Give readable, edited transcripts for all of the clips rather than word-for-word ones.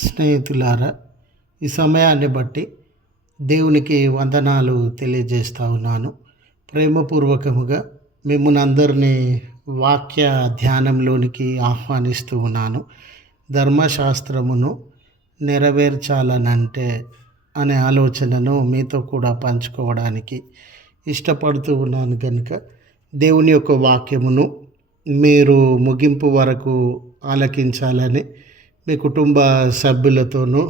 స్నేహితులారా, ఈ సమయాన్ని బట్టి దేవునికి వందనాలు తెలియజేస్తా ఉన్నాను. ప్రేమపూర్వకముగా మిమ్మల్ని అందరినీ వాక్య ధ్యానంలోనికి ఆహ్వానిస్తూ ఉన్నాను. ధర్మశాస్త్రమును నెరవేర్చాలనంటే అనే ఆలోచనను మీతో కూడా పంచుకోవడానికి ఇష్టపడుతూ ఉన్నాను. కనుక దేవుని యొక్క వాక్యమును మీరు ముగింపు వరకు ఆలకించాలని మీ కుటుంబ సభ్యులతోనూ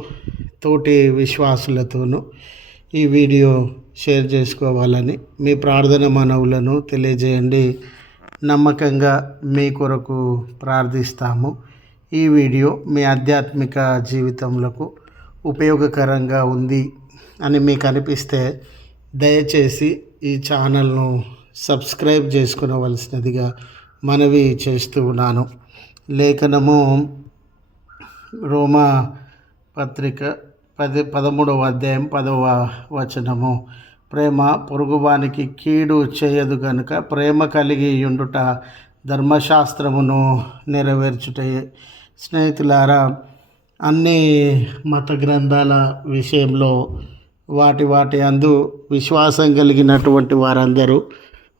తోటి విశ్వాసులతోనూ ఈ వీడియో షేర్ చేసుకోవాలని మీ ప్రార్థన మనవులను తెలియజేయండి. నమ్మకంగా మీ కొరకు ప్రార్థిస్తాము. ఈ వీడియో మీ ఆధ్యాత్మిక జీవితములకు ఉపయోగకరంగా ఉంది అని మీకు అనిపిస్తే దయచేసి ఈ ఛానల్ను సబ్స్క్రైబ్ చేసుకునవలసినదిగా మనవి చేస్తూ ఉన్నాను. లేఖనము రోమా పత్రిక 13వ అధ్యాయం 10వ వచనము, ప్రేమ పొరుగువానికి కీడు చేయదు గనుక ప్రేమ కలిగి ఉండుట ధర్మశాస్త్రమును నెరవేర్చుటయే. స్నేహితులారా, అన్ని మత గ్రంథాల విషయంలో వాటి అందు విశ్వాసం కలిగినటువంటి వారందరూ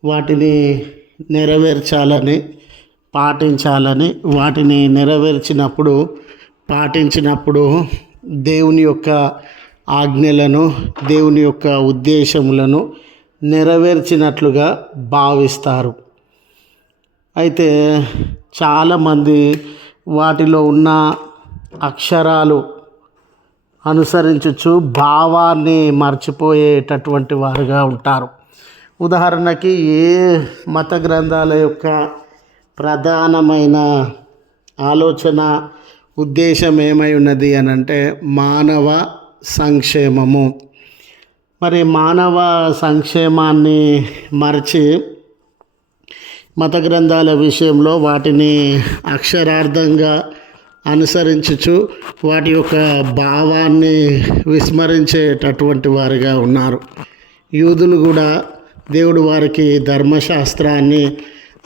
వాటిని నెరవేర్చాలని, పాటించాలని, వాటిని నెరవేర్చినప్పుడు, పాటించినప్పుడు దేవుని యొక్క ఆజ్ఞలను, దేవుని యొక్క ఉద్దేశములను నెరవేర్చినట్లుగా భావిస్తారు. అయితే చాలామంది వాటిలో ఉన్న అక్షరాలు అనుసరించుచు భావాన్ని మర్చిపోయేటటువంటి వారుగా ఉంటారు. ఉదాహరణకి ఏ మత గ్రంథాల యొక్క ప్రధానమైన ఆలోచన, ఉద్దేశం ఏమై ఉన్నది అని అంటే మానవ సంక్షేమము. మరి మానవ సంక్షేమాన్ని మరచి మత గ్రంథాల విషయంలో వాటిని అక్షరార్థంగా అనుసరించుచు వాటి యొక్క భావాన్ని విస్మరించేటటువంటి వారుగా ఉన్నారు. యూదులు కూడా దేవుడు వారికి ధర్మశాస్త్రాన్ని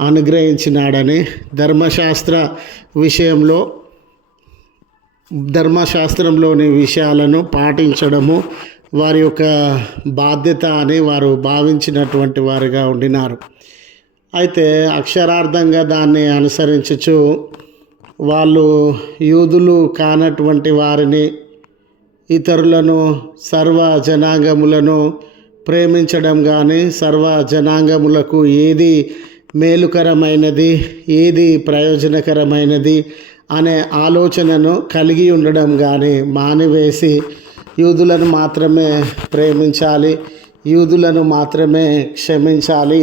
అనుగ్రహించినాడని, ధర్మశాస్త్రంలోని విషయాలను పాటించడము వారి యొక్క బాధ్యత అని వారు భావించినటువంటి వారుగా ఉండినారు. అయితే అక్షరార్థంగా దాన్ని అనుసరించుచు వాళ్ళు యూదులు కానటువంటి వారిని, ఇతరులను, సర్వ జనాంగములను ప్రేమించడం కానీ, సర్వ జనాంగములకు ఏది మేలుకరమైనది, ఏది ప్రయోజనకరమైనది అనే ఆలోచనను కలిగి ఉండడం కానీ మానివేసి యూదులను మాత్రమే ప్రేమించాలి, యూదులను మాత్రమే క్షమించాలి,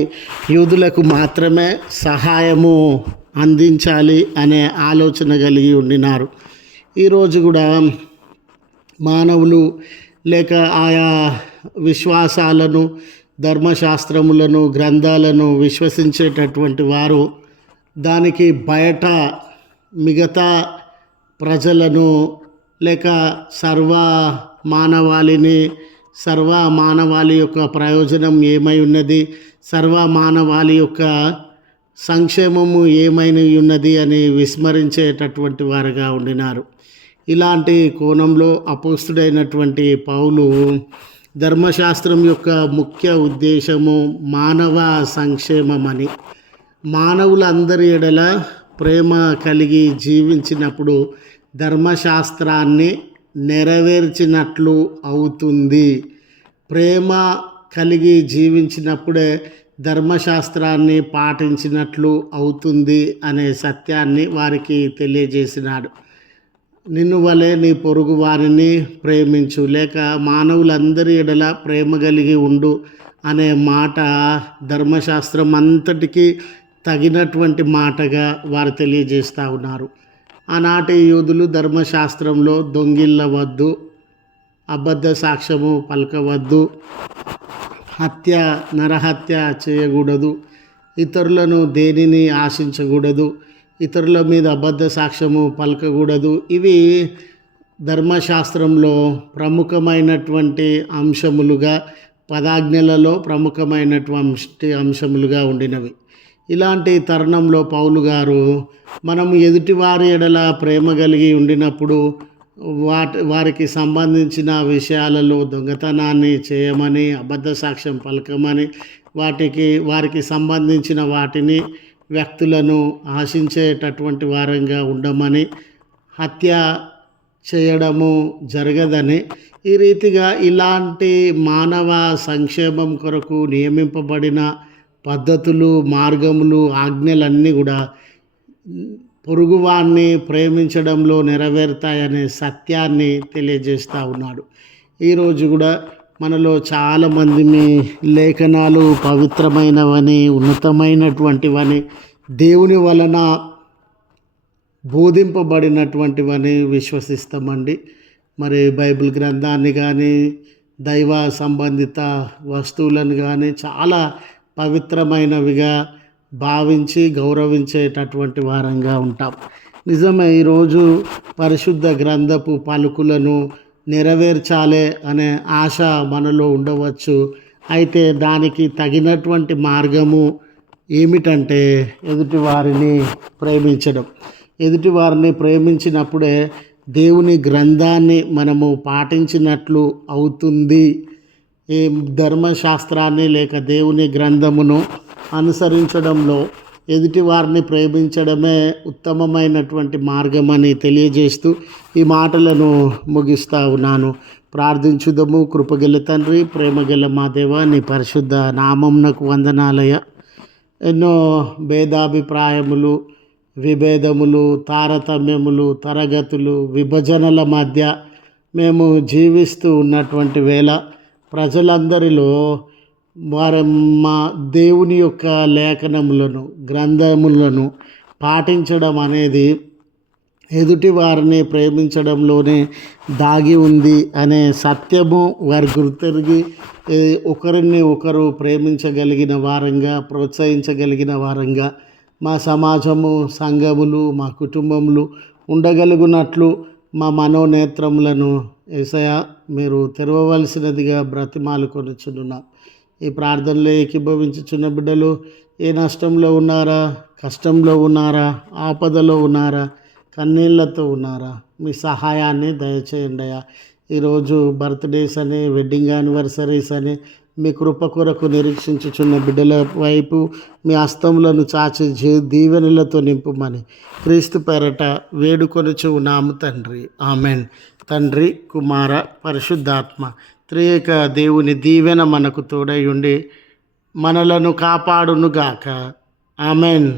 యూదులకు మాత్రమే సహాయము అందించాలి అనే ఆలోచన కలిగి ఉండినారు. ఈరోజు కూడా మానవులు లేక ఆయా విశ్వాసాలను, ధర్మశాస్త్రములను, గ్రంథాలను విశ్వసించేటటువంటి వారు దానికి బయట మిగతా ప్రజలను లేక సర్వ మానవాళి యొక్క ప్రయోజనం ఏమై ఉన్నది, సర్వ మానవాళి యొక్క సంక్షేమము ఏమై ఉన్నది అని విస్మరించేటటువంటి వారుగా ఉండినారు. ఇలాంటి కోణంలో అపోస్తుడైనటువంటి పౌలు ధర్మశాస్త్రం యొక్క ముఖ్య ఉద్దేశము మానవ సంక్షేమమని, మానవులందరి ఎడల ప్రేమ కలిగి జీవించినప్పుడు ధర్మశాస్త్రాన్ని నెరవేర్చినట్లు అవుతుంది. ప్రేమ కలిగి జీవించినప్పుడే ధర్మశాస్త్రాన్ని పాటించినట్లు అవుతుంది అనే సత్యాన్ని వారికి తెలియజేసినాడు. నిన్ను వలె నీ పొరుగు వారిని ప్రేమించు, లేక మానవులందరి ఎడల ప్రేమ కలిగి ఉండు అనే మాట ధర్మశాస్త్రం అంతటికీ తగినటువంటి మాటగా వారు తెలియజేస్తూ ఉన్నారు. ఆనాటి యూదులు ధర్మశాస్త్రంలో దొంగిల్లవద్దు, అబద్ధ సాక్ష్యము పలకవద్దు, నరహత్య చేయకూడదు, ఇతరులను దేనిని ఆశించకూడదు, ఇతరుల మీద అబద్ధ సాక్ష్యము పలకకూడదు. ఇవి ధర్మశాస్త్రంలో ప్రముఖమైనటువంటి అంశములుగా, పదాజ్ఞలలో ప్రముఖమైనటువంటి అంశములుగా ఉండినవి. ఇలాంటి తరుణంలో పౌలు గారు మనము ఎదుటివారి ఎడల ప్రేమ కలిగి ఉండినప్పుడు వారికి సంబంధించిన విషయాలలో దొంగతనాన్ని చేయమని, అబద్ధ సాక్ష్యం పలకమని, వారికి సంబంధించిన వాటిని వ్యక్తులను ఆశించేటటువంటి వారంగా ఉండమని, హత్య చేయడము జరగదని, ఈ రీతిగా ఇలాంటి మానవ సంక్షేమం కొరకు నియమింపబడిన పద్ధతులు, మార్గములు, ఆజ్ఞలన్నీ కూడా పొరుగువాన్ని ప్రేమించడంలో నెరవేరుతాయనే సత్యాన్ని తెలియజేస్తూ ఉన్నాడు. ఈరోజు కూడా మనలో చాలామంది లేఖనాలు పవిత్రమైనవని, ఉన్నతమైనటువంటివని, దేవుని వలన బోధింపబడినటువంటివని విశ్వసిస్తామండి. మరి బైబిల్ గ్రంథాన్ని కానీ, దైవ సంబంధిత వస్తువులను కానీ చాలా పవిత్రమైనవిగా భావించి గౌరవించేటటువంటి వారంగా ఉంటాం. నిజమే, ఈరోజు పరిశుద్ధ గ్రంథపు పలుకులను నెరవేర్చాలి అనే ఆశ మనలో ఉండవచ్చు. అయితే దానికి తగినటువంటి మార్గము ఏమిటంటే ఎదుటివారిని ప్రేమించడం. ఎదుటివారిని ప్రేమించినప్పుడే దేవుని గ్రంథాన్ని మనము పాటించినట్లు అవుతుంది. ఈ ధర్మశాస్త్రాన్ని లేక దేవుని గ్రంథమును అనుసరించడంలో ఎదుటివారిని ప్రేమించడమే ఉత్తమమైనటువంటి మార్గమని తెలియజేస్తూ ఈ మాటలను ముగిస్తూ ఉన్నాను. ప్రార్థించుదము. కృపగల తండ్రి, ప్రేమగల మా దేవా, నీ పరిశుద్ధ నామమునకు వందనాలయ. ఎన్నో భేదాభిప్రాయములు, విభేదములు, తారతమ్యములు, తరగతులు, విభజనల మధ్య మేము జీవిస్తూ ఉన్నటువంటి వేళ ప్రజలందరిలో మా దేవుని యొక్క లేఖనములను, గ్రంథములను పాటించడం అనేది ఎదుటి వారిని ప్రేమించడంలోనే దాగి ఉంది అనే సత్యము వారి గుర్తెరిగి ఒకరిని ఒకరు ప్రేమించగలిగిన వారంగా, ప్రోత్సహించగలిగిన వారంగా మా సమాజము, సంఘములు, మా కుటుంబములు ఉండగలుగునట్లు మా మనోనేత్రములను యేసయ్యా మీరు తెరవవలసినదిగా బ్రతిమాలుకొనుచున్నాం. ఈ ప్రార్థనలో ఏకీభవించుచున్న బిడ్డలు ఏ నష్టంలో ఉన్నారా, కష్టంలో ఉన్నారా, ఆపదలో ఉన్నారా, కన్నీళ్లతో ఉన్నారా, మీ సహాయాన్ని దయచేయండి అయ్యా. ఈరోజు బర్త్డేస్ అని, వెడ్డింగ్ యానివర్సరీస్ అని మీ కృప కొరకు నిరీక్షించుచున్న బిడ్డల వైపు మీ హస్తములను చాచి దీవెనలతో నింపుమని క్రీస్తు పేరట వేడుకొనుచు ఉన్నాము తండ్రి. ఆమెన్. తండ్రి, కుమార, పరిశుద్ధాత్మ త్రియేక దేవుని దీవెన మనకు తోడై ఉండి మనలను కాపాడునుగాక. ఆమెన్.